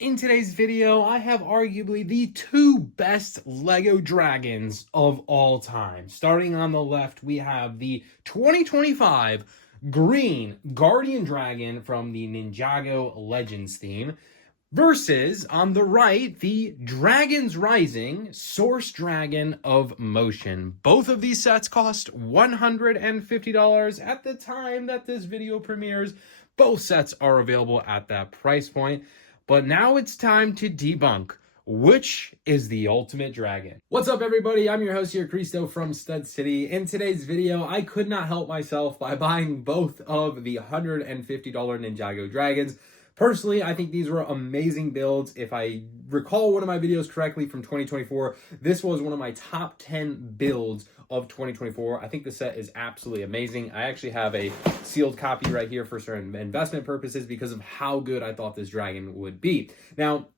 In today's video, I have arguably the two best Lego dragons of all time. Starting on the left, we have the 2025 green Guardian Dragon from the Ninjago Legends theme, versus on the right, the Dragons Rising Source Dragon of Motion. Both of these sets cost $150 at the time that this video premieres. Both sets are available at that price point. But now it's time to debunk which is the ultimate dragon. What's up, everybody? I'm your host here, Cristo from Stud City. In today's video, I could not help myself by buying both of the $150 Ninjago dragons. Personally, I think these were amazing builds. If I recall one of my videos correctly from 2024, this was one of my top 10 builds of 2024. I think the set is absolutely amazing. I actually have a sealed copy right here for certain investment purposes because of how good I thought this dragon would be. Now,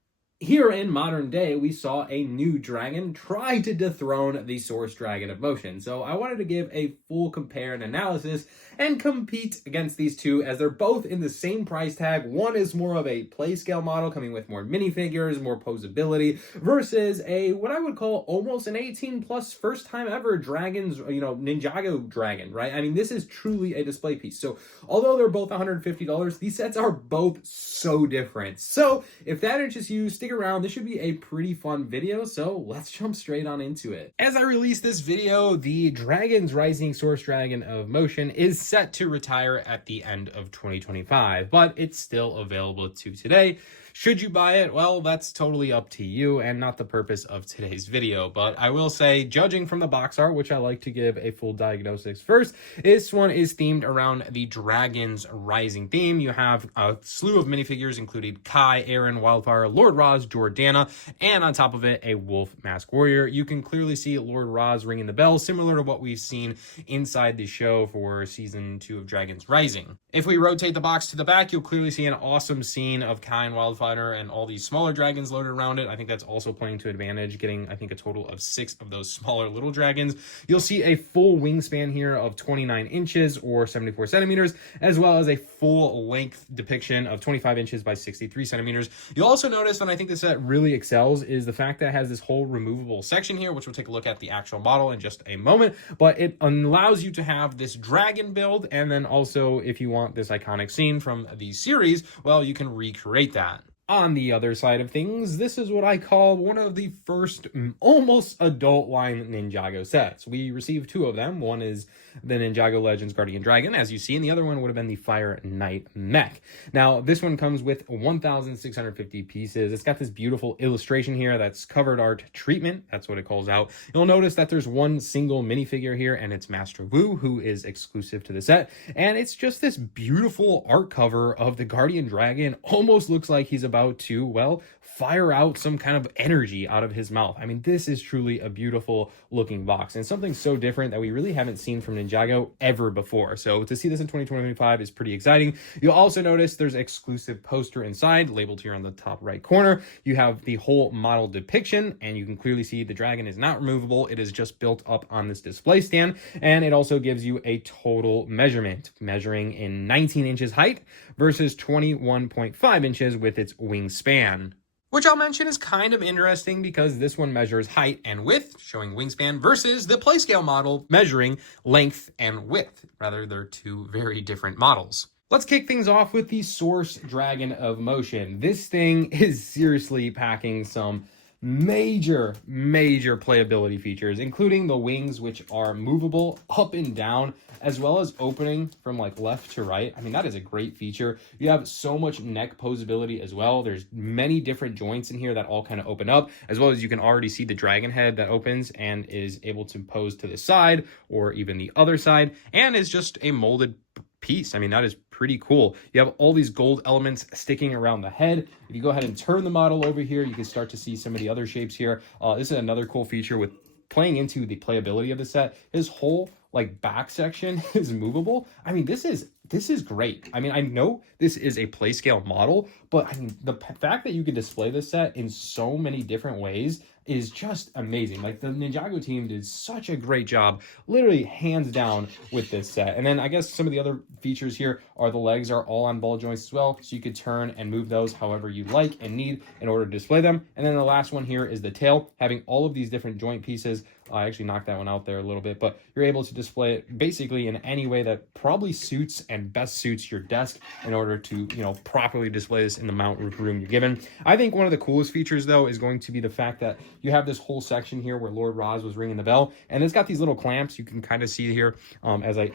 here in modern day, we saw a new dragon try to dethrone the Source Dragon of Motion. So I wanted to give a full compare and analysis and compete against these two, as they're both in the same price tag. One is more of a play scale model coming with more minifigures, more posability, versus a what I would call almost an 18 plus first time ever dragons, Ninjago dragon, right? I mean, this is truly a display piece. So although they're both $150, these sets are both so different. So if that interests you, stick around. This should be a pretty fun video, so let's jump straight on into it. As I release this video, the Dragons Rising Source Dragon of Motion is set to retire at the end of 2025, but it's still available to today. Should you buy it? Well, that's totally up to you and not the purpose of today's video. But I will say, judging from the box art, which I like to give a full diagnosis first, this one is themed around the Dragons Rising theme. You have a slew of minifigures, including Kai, Aaron, Wildfire, Lord Roz, Jordana, and on top of it, a wolf mask warrior. You can clearly see Lord Roz ringing the bell, similar to what we've seen inside the show for season 2 of Dragons Rising. If we rotate the box to the back, you'll clearly see an awesome scene of Kai and Wildfire and all these smaller dragons loaded around it. I think that's also playing to advantage, getting, I think, a total of 6 of those smaller little dragons. You'll see a full wingspan here of 29 inches or 74 centimeters, as well as a full length depiction of 25 inches by 63 centimeters. You'll also notice, and I think this set really excels, is the fact that it has this whole removable section here, which we'll take a look at the actual model in just a moment, but it allows you to have this dragon build, and then also, if you want this iconic scene from the series, well, you can recreate that. On the other side of things, this is what I call one of the first almost adult line Ninjago sets. We received 2 of them. One is the Ninjago Legends Guardian Dragon, as you see, and the other one would have been the Fire Knight Mech. Now, this one comes with 1,650 pieces. It's got this beautiful illustration here that's covered art treatment. That's what it calls out. You'll notice that there's one single minifigure here, and it's Master Wu, who is exclusive to the set. And it's just this beautiful art cover of the Guardian Dragon. Almost looks like he's about to, well, fire out some kind of energy out of his mouth. I mean, this is truly a beautiful looking box and something so different that we really haven't seen from Ninjago ever before. So to see this in 2025 is pretty exciting. You'll also notice there's an exclusive poster inside, labeled here on the top right corner. You have the whole model depiction, and you can clearly see the dragon is not removable. It is just built up on this display stand, and it also gives you a total measurement, measuring in 19 inches height versus 21.5 inches with its wingspan. Which I'll mention is kind of interesting because this one measures height and width, showing wingspan, versus the play scale model measuring length and width. Rather, they're 2 very different models. Let's kick things off with the Source Dragon of Motion. This thing is seriously packing some major playability features, including the wings, which are movable up and down, as well as opening from like left to right. I mean, that is a great feature. You have so much neck posability as well. There's many different joints in here that all kind of open up, as well as you can already see the dragon head that opens and is able to pose to the side or even the other side, and is just a molded piece. I mean, that is pretty cool. You have all these gold elements sticking around the head. If you go ahead and turn the model over here, you can start to see some of the other shapes here. This is another cool feature with playing into the playability of the set. His whole like back section is movable. I mean, this is great. I mean, I know this is a play scale model, but I mean, the fact that you can display this set in so many different ways is just amazing. Like the Ninjago team did such a great job, literally hands down with this set. And then I guess some of the other features here are the legs are all on ball joints as well, so you could turn and move those however you like and need in order to display them. And then the last one here is the tail, having all of these different joint pieces. I actually knocked that one out there a little bit, but you're able to display it basically in any way that probably suits and best suits your desk in order to, properly display this in the mount room you're given. I think one of the coolest features though is going to be the fact that you have this whole section here where Lord Roz was ringing the bell, and it's got these little clamps you can kind of see here as I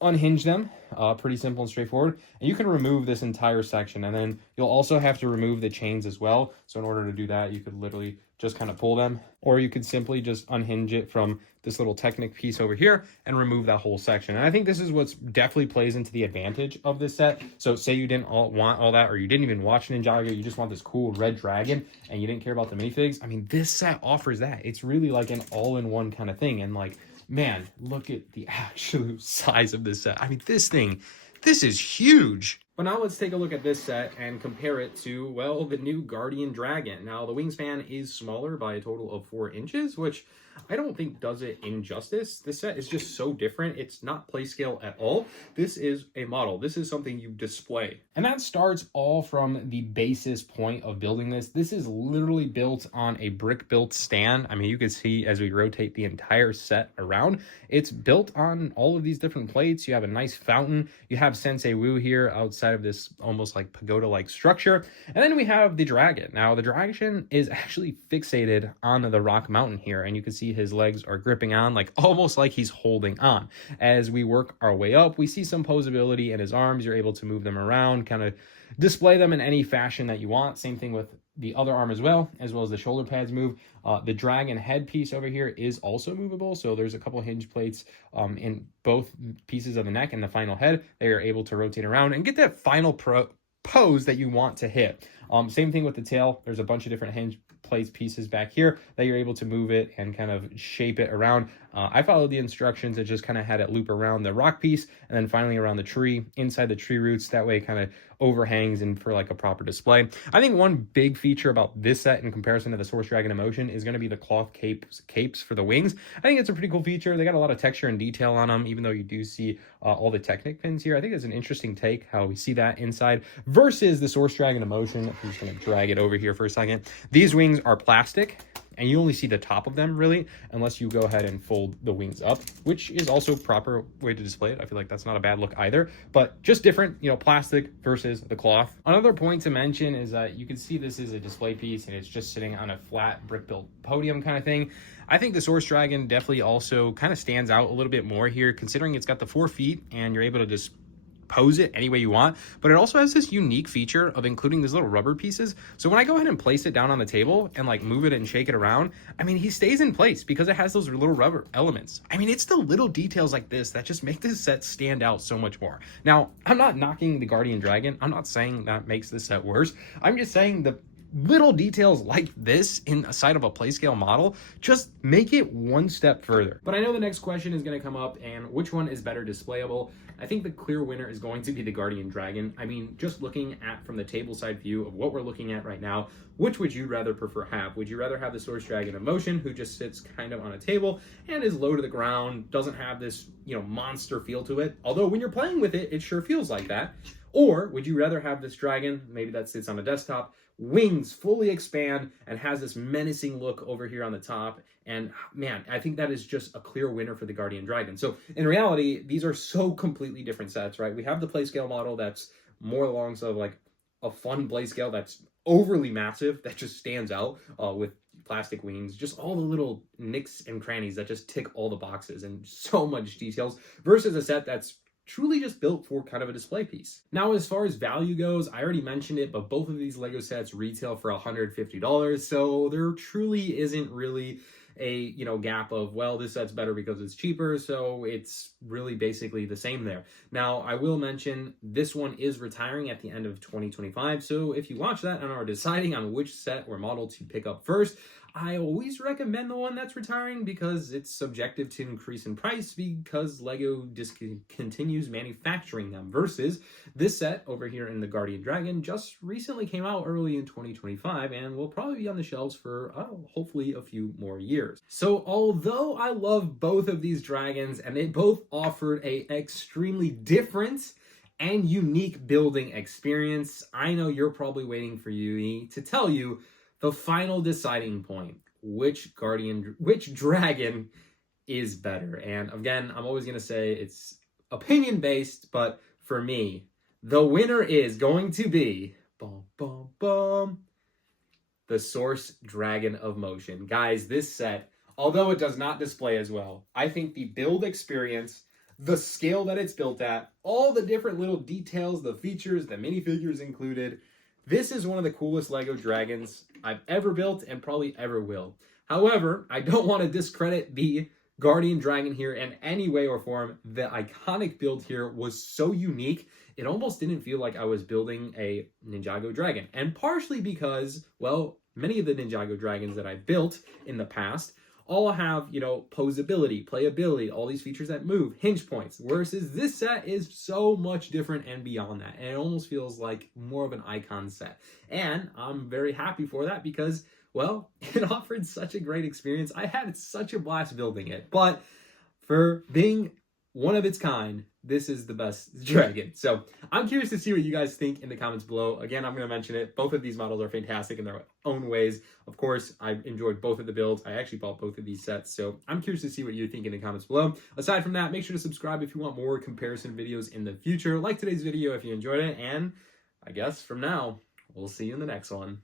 unhinge them. Pretty simple and straightforward, and you can remove this entire section, and then you'll also have to remove the chains as well. So in order to do that, you could literally just kind of pull them, or you could simply just unhinge it from this little Technic piece over here and remove that whole section. And I think this is what's definitely plays into the advantage of this set. So say you didn't want all that, or you didn't even watch Ninjago, you just want this cool red dragon and you didn't care about the minifigs. I mean, this set offers that. It's really like an all-in-one kind of thing. And like, man, look at the actual size of this set. I mean, this is huge. But now let's take a look at this set and compare it to, well, the new Guardian Dragon. Now, the wingspan is smaller by a total of 4 inches, which I don't think does it injustice. This set is just so different. It's not play scale at all. This is a model. This is something you display. And that starts all from the basis point of building this. This is literally built on a brick-built stand. I mean, you can see as we rotate the entire set around, it's built on all of these different plates. You have a nice fountain. You have Sensei Wu here outside of this almost like pagoda-like structure. And then we have the dragon. Now, the dragon is actually fixated on the rock mountain here, and you can see his legs are gripping on, like almost like he's holding on. As we work our way up, we see some posability in his arms. You're able to move them around, kind of display them in any fashion that you want. Same thing with the other arm as well as the shoulder pads move. The dragon head piece over here is also movable, so there's a couple hinge plates in both pieces of the neck and the final head. They are able to rotate around and get that final pose that you want to hit. Same thing with the tail. There's a bunch of different hinge plates pieces back here that you're able to move it and kind of shape it around. I followed the instructions that just kind of had it loop around the rock piece and then finally around the tree, inside the tree roots. That way it kind of overhangs and for like a proper display. I think one big feature about this set in comparison to the Source Dragon Emotion is going to be the cloth capes for the wings. I think it's a pretty cool feature. They got a lot of texture and detail on them, even though you do see all the Technic pins here. I think it's an interesting take how we see that inside versus the Source Dragon Emotion. I'm just going to drag it over here for a second. These wings are plastic, and you only see the top of them really, unless you go ahead and fold the wings up, which is also a proper way to display it. I feel like that's not a bad look either, but just different, plastic versus the cloth. Another point to mention is that you can see this is a display piece and it's just sitting on a flat brick-built podium kind of thing. I think the Source Dragon definitely also kind of stands out a little bit more here, considering it's got the 4 feet and you're able to just pose it any way you want, but it also has this unique feature of including these little rubber pieces. So when I go ahead and place it down on the table and like move it and shake it around, I mean, he stays in place because it has those little rubber elements. I mean, it's the little details like this that just make this set stand out so much more. Now, I'm not knocking the Guardian Dragon. I'm not saying that makes this set worse. I'm just saying the little details like this inside of a play scale model just make it one step further. But I know the next question is going to come up, and which one is better displayable? I think the clear winner is going to be the Guardian Dragon. I mean, just looking at from the table side view of what we're looking at right now, which would you rather have? Would you rather have the Source Dragon Emotion, who just sits kind of on a table and is low to the ground, doesn't have this, monster feel to it? Although when you're playing with it, it sure feels like that. Or would you rather have this dragon, maybe that sits on a desktop, wings fully expand and has this menacing look over here on the top? And man, I think that is just a clear winner for the Guardian Dragon. So in reality, these are so completely different sets, right? We have the play scale model that's more along sort of like a fun play scale that's overly massive, that just stands out with plastic wings, just all the little nicks and crannies that just tick all the boxes and so much details, versus a set that's truly just built for kind of a display piece. Now, as far as value goes, I already mentioned it, but both of these Lego sets retail for $150, so there truly isn't really a gap of, well, this set's better because it's cheaper, so it's really basically the same there. Now, I will mention this one is retiring at the end of 2025, so if you watch that and are deciding on which set or model to pick up first, I always recommend the one that's retiring because it's subjective to increase in price because Lego discontinues manufacturing them, versus this set over here in the Guardian Dragon just recently came out early in 2025 and will probably be on the shelves for hopefully a few more years. So although I love both of these dragons and they both offered a extremely different and unique building experience, I know you're probably waiting for me to tell you the final deciding point, which dragon is better. And again, I'm always going to say it's opinion based, but for me, the winner is going to be the Source Dragon of Motion. Guys, this set, although it does not display as well, I think the build experience, the scale that it's built at, all the different little details, the features, the minifigures included, this is one of the coolest Lego dragons I've ever built and probably ever will. However, I don't want to discredit the Guardian Dragon here in any way or form. The iconic build here was so unique, it almost didn't feel like I was building a Ninjago dragon. And partially because, well, many of the Ninjago dragons that I've built in the past all have, posability, playability, all these features that move, hinge points, versus this set is so much different and beyond that. And it almost feels like more of an icon set. And I'm very happy for that because, well, it offered such a great experience. I had such a blast building it. But for being one of its kind, this is the best dragon. So I'm curious to see what you guys think in the comments below. Again, I'm going to mention it. Both of these models are fantastic in their own ways. Of course, I've enjoyed both of the builds. I actually bought both of these sets. So I'm curious to see what you think in the comments below. Aside from that, make sure to subscribe if you want more comparison videos in the future. Like today's video if you enjoyed it. And I guess from now, we'll see you in the next one.